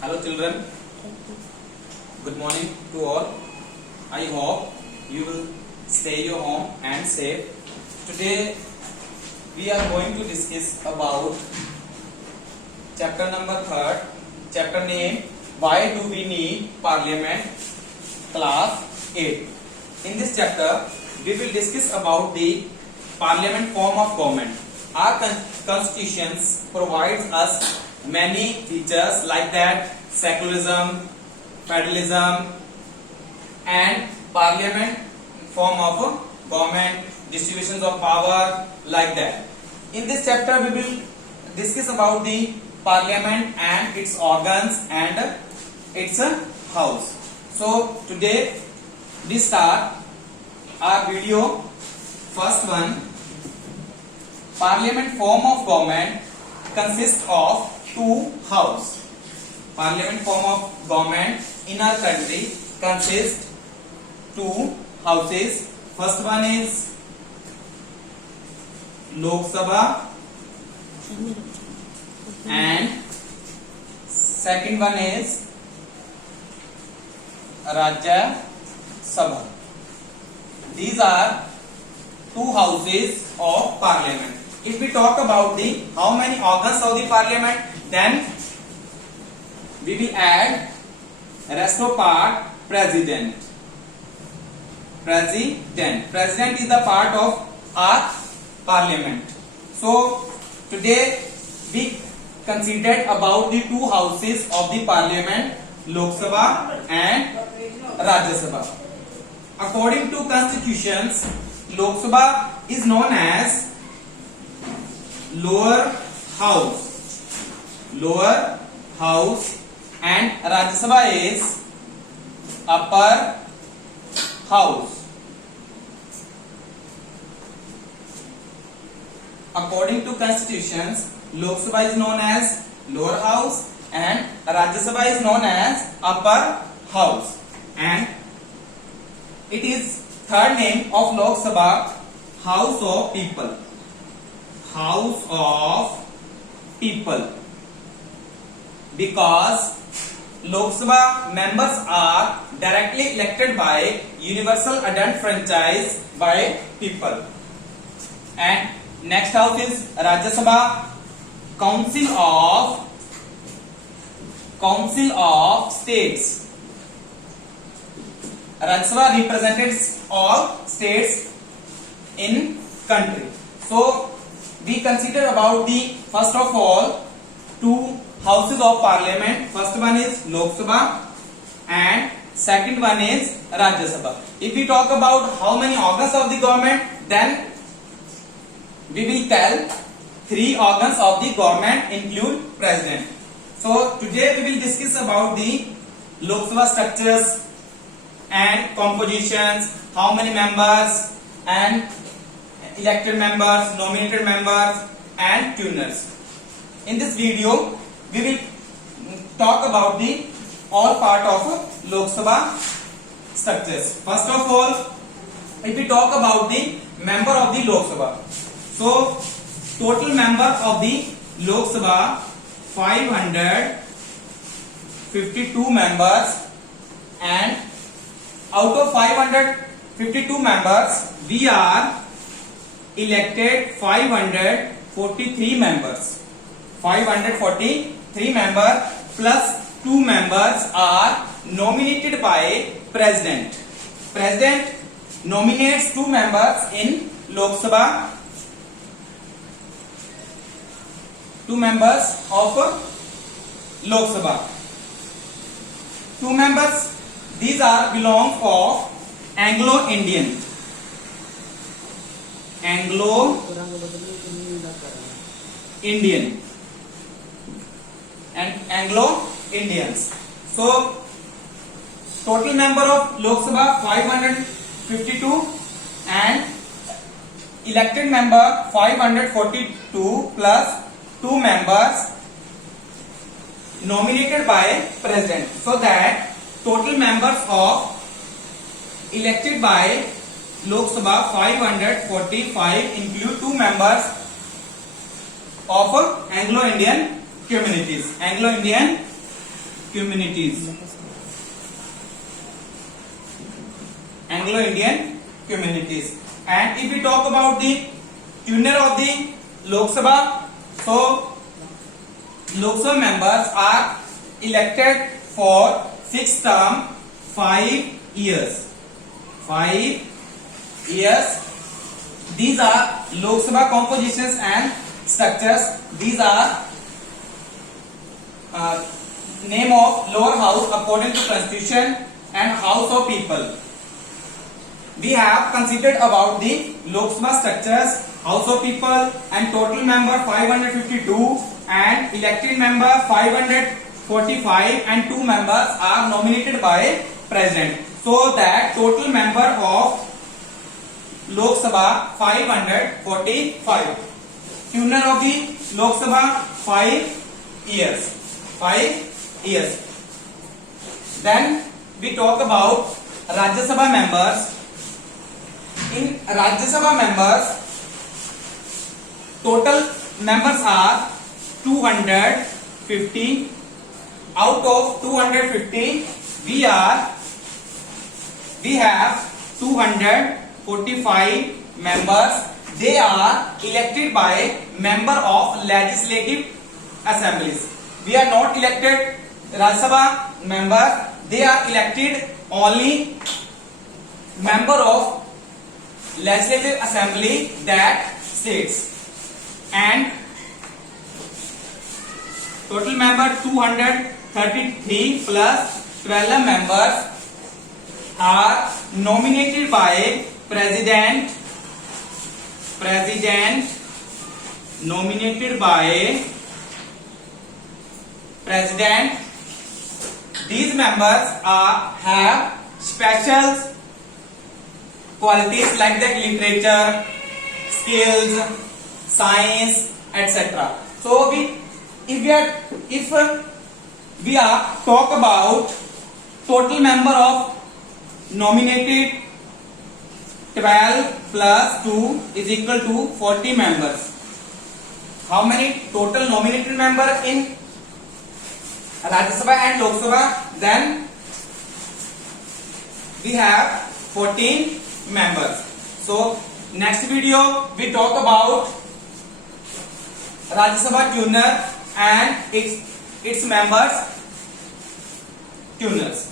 Hello children, good morning to all. I hope you will stay your home and safe. Today we are going to discuss about chapter number 3rd, chapter name Why do we need Parliament, class 8. In this chapter we will discuss about the Parliament form of government. Our constitutions provides us many features like that secularism, federalism and parliament form of government, distributions of power like that. In this chapter we will discuss about the parliament and its organs and its house. So today we start our video. First one, parliament form of government consists of two houses. Parliament form of government in our country consists two houses. First one is Lok Sabha and second one is Rajya Sabha. These are two houses of parliament. If we talk about the how many organs of the parliament, then we will add rest of part president. President is the part of our parliament. So today we considered about the two houses of the parliament, Lok Sabha and Rajya Sabha. According to constitutions, Lok Sabha is known as lower house and Rajya Sabha is upper house. According to constitutions, Lok Sabha is known as lower house and Rajya Sabha is known as upper house, and it is third name of Lok Sabha, House of People. House of People, because Lok Sabha members are directly elected by universal adult franchise by people. And next house is Rajya Sabha, Council of States. Rajya Sabha represents all states in country. So we consider about the first of all two houses of parliament. First one is Lok Sabha and second one is Rajya Sabha. If we talk about how many organs of the government, then we will tell three organs of the government include president. So today we will discuss about the Lok Sabha structures and compositions, how many members and elected members, nominated members and tuners. In this video we will talk about the all part of Lok Sabha structures. First of all, if we talk about the member of the Lok Sabha, so total member of the Lok Sabha 552 members, and out of 552 members we are elected 543 members. 543 members plus 2 members are nominated by president. President nominates 2 members in Lok Sabha. 2 members of Lok Sabha. 2 members, these are belong of Anglo-Indian. Anglo-Indian and Anglo-Indians. So total member of Lok Sabha 552 and elected member 542 plus 2 members nominated by president. So that total members of elected by Lok Sabha 545 include 2 members of Anglo-Indian communities. Anglo-Indian communities. Anglo-Indian communities. And if we talk about the tuner of the Lok Sabha, so Lok Sabha members are elected for 6 term, 5 years. 5 years. These are Lok Sabha compositions and structures. These are name of lower house according to constitution and house of people. We have considered about the Lok Sabha structures, house of people, and total member 552 and elected member 545 and 2 members are nominated by president. So that total member of Lok Sabha 545. Tuner of the Lok Sabha 5 years. 5 years. Then we talk about Rajya Sabha members. In Rajya Sabha members, total members are 250. Out of 250, we have 245 members. They are elected by member of legislative assemblies. We are not elected Rajya Sabha members. They are elected only member of legislative assembly that states. And total member 233 plus 12 members are nominated by president. Nominated by president. These members have special qualities like that literature, skills, science, etc. So if we are talk about total member of nominated 12 plus 2 is equal to 40 members. How many total nominated member in Rajya Sabha and Lok Sabha? Then we have 14 members. So next video we talk about Rajya Sabha tuner and its members tuners.